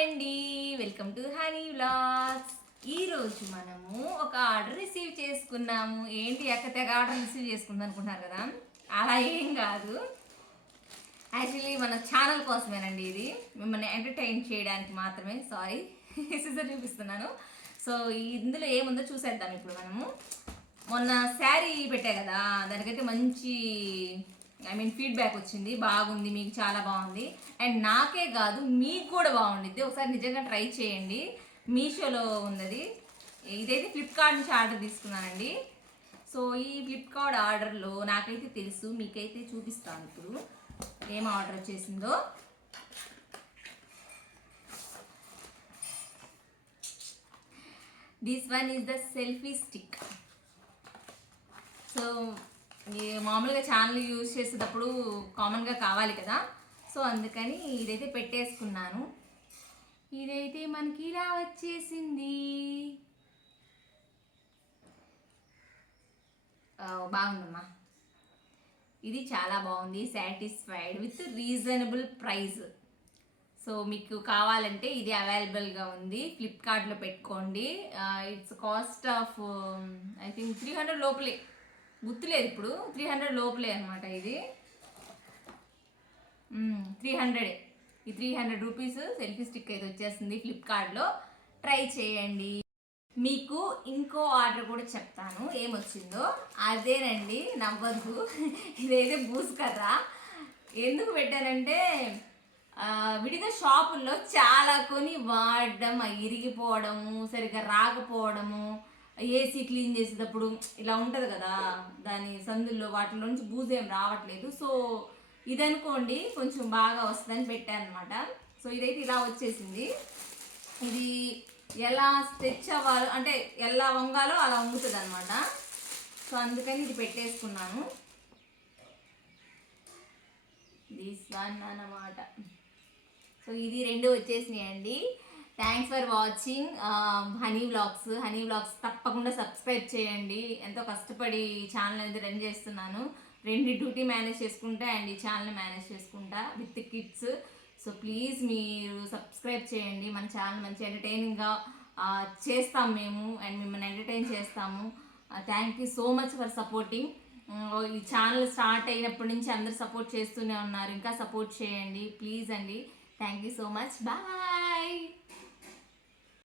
అండి, welcome to honey vlogs. ఈరోజు మనము ఒక ఆర్డర్ రిసీవ్ చేసుకున్నాము. ఏంటి అక్క తెగ ఆర్డర్ రిసీవ్ చేసుకుందాం అనుకుంటున్నారు కదా, అలా ఏం కాదు. యాక్చువల్లీ మన ఛానల్ కోసమేనండి, ఇది మిమ్మల్ని ఎంటర్టైన్ చేయడానికి మాత్రమే. సారీ సిజర్ చూపిస్తున్నాను. సో ఇందులో ఏముందో చూసేద్దాం ఇప్పుడు మనము. మొన్న శారీ పెట్టా కదా, దానికైతే మంచి ఫీడ్బ్యాక్ వచ్చింది, బాగుంది, మీకు చాలా బాగుంది. అండ్ నాకే కాదు మీకు కూడా బాగుండిద్ది, ఒకసారి నిజంగా ట్రై చేయండి. మీషోలో ఉన్నది. ఇదైతే ఫ్లిప్కార్ట్ నుంచి ఆర్డర్ తీసుకున్నానండి. సో ఈ ఫ్లిప్కార్ట్ ఆర్డర్లో నాకైతే తెలుసు, మీకైతే చూపిస్తాను ఇప్పుడు ఏం ఆర్డర్ వచ్చేసిందో. This one is the selfie stick. So మామూలుగా ఛానల్ యూజ్ చేసేటప్పుడు కామన్గా కావాలి కదా, సో అందుకని ఇదైతే పెట్టేసుకున్నాను. ఇదైతే మనకి ఇలా వచ్చేసింది. బాగుందమ్మా, ఇది చాలా బాగుంది. Satisfied with reasonable price. So మీకు కావాలంటే ఇది అవైలబుల్గా ఉంది, ఫ్లిప్కార్ట్లో పెట్టుకోండి. It's cost of I think 300 లోపలే, గుర్తులేదు ఇప్పుడు, 300 లోపలే అనమాట. ఇది 300, ఈ 300 రూపీస్ సెల్ఫీ స్టిక్ అయితే వచ్చేస్తుంది ఫ్లిప్కార్ట్లో. ట్రై చేయండి. మీకు ఇంకో ఆర్డర్ కూడా చెప్తాను ఏమొచ్చిందో. అదేనండి, నవ్వద్దు, ఇదైతే బూస్ కదా. ఎందుకు పెట్టానంటే విడిగా షాపుల్లో చాలా కొని వాడడం, ఇరిగిపోవడము, సరిగ్గా రాకపోవడము, ఏసీ క్లీన్ చేసేటప్పుడు ఇలా ఉంటుంది కదా, దాని సందుల్లో వాటిలో నుంచి బూజు ఏం రావట్లేదు. సో ఇదనుకోండి కొంచెం బాగా వస్తుందని పెట్టాను అనమాట. సో ఇదైతే ఇలా వచ్చేసింది. ఇది ఎలా స్ట్రెచ్ అవ్వాలో, అంటే ఎలా వంగాలో అలా వంగుతుంది అనమాట. సో అందుకని ఇది పెట్టేసుకున్నాను. దిస్ వన్ అన్నమాట. సో ఇది రెండు వచ్చేసినాయండి. Thanks for watching Honey vlogs. తప్పకుండా సబ్స్క్రైబ్ చేయండి. ఎంతో కష్టపడి ఛానల్ అనేది రన్ చేస్తున్నాను. 2 డ్యూటీ మేనేజ్ చేసుకుంటా అండ్ ఈ ఛానల్ మేనేజ్ చేసుకుంటా విత్ కిడ్స్. సో ప్లీజ్ మీరు సబ్స్క్రైబ్ చేయండి. మన ఛానల్ మంచి ఎంటర్టైనింగ్గా చేస్తాము మేము, అండ్ మిమ్మల్ని ఎంటర్టైన్ చేస్తాము. Thank you so much for supporting. ఈ ఛానల్ స్టార్ట్ అయినప్పటి నుంచి అందరు సపోర్ట్ చేస్తూనే ఉన్నారు, ఇంకా సపోర్ట్ చేయండి ప్లీజ్ అండి. Thank you so much. Bye.